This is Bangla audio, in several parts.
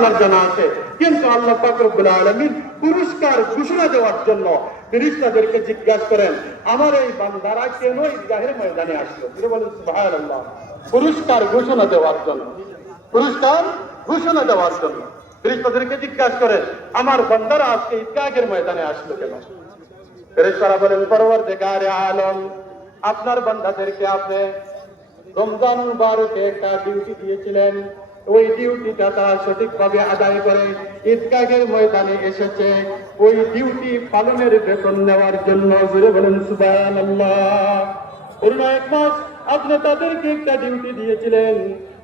আপনার জানা আছে, কিন্তু আল্লাহ পাক রব্বুল আলামিন পুরস্কার ঘোষণা দেওয়ার জন্য ফেরেশতাদেরকে জিজ্ঞাসা করেন, আমার এই বান্দারা কেন ঈদগাহের ময়দানে আসলো? তিনি বলেন সুবহানাল্লাহ, পুরস্কার ঘোষণা দেওয়ার জন্য, পুরস্কার ঘোষণা দেওয়ার জন্য ফেরেশতাদেরকে জিজ্ঞাসা করেন, আমার বান্দারা আজকে ঈদগাহের ময়দানে আসলো কেন? ফেরেশতারা বলেন, পরওয়ারদিগারে আলম, আপনার বান্দাদেরকে আপনি রমজান মুবারকে একটা ডিউটি দিয়েছিলেন, ওই ডিউটিটা তারা সঠিকভাবে আদায় করে ঈদগাহের ময়দানে এসেছে, ওই ডিউটি পালনের বেতন নেওয়ার জন্য। জোরে বলেন সুবহানাল্লাহ। পুরো এক মাস আপনি তাদেরকে একটা ডিউটি দিয়েছিলেন,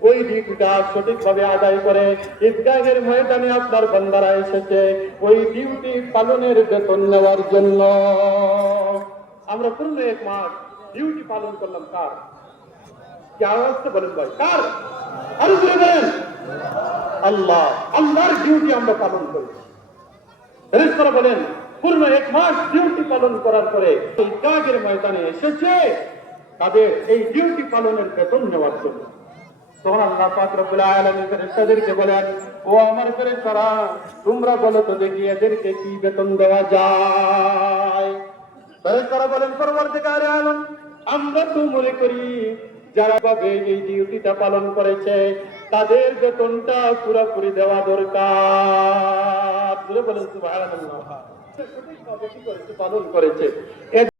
ওই ডিউটিটা সঠিকভাবে আদায় করে ঈদগাহের ময়দানে আপনার বান্দারা এসেছে ওই ডিউটি পালনের বেতন নেওয়ার জন্য। আমরা পুরো এক মাস ডিউটি পালন করলাম কার? কি আওয়াজটা বলেন ভাই, কার? আরো জোরে বলেন। আল্লাহ, আল্লাহর ডিউটি আমরা পালন করি। ফেরেশতারা বলেন, পূর্ণ এক মাস ডিউটি পালন করার পরে ঈদগাহের ময়দানে এসেছে তাদের এই ডিউটি পালনের বেতন নেওয়ার জন্য। তখন আল্লাহ পাক রব্বুল আলামিন ফেরেশতাদেরকে বলেন, ও আমার ফেরেশতারা, তোমরা বলো তো দেখি এদেরকে কি বেতন দেওয়া যায়? ফেরেশতারা বলেন, পরওয়ারদিগারে আলম, আমরা তো মনে করি যারা ভাবে এই ডিউটিটা পালন করেছে তাদের বেতনটা পুরোপুরি দেওয়া দরকার। বলেন সুবহানাল্লাহ, সঠিকভাবে কি করেছে? পালন করেছে।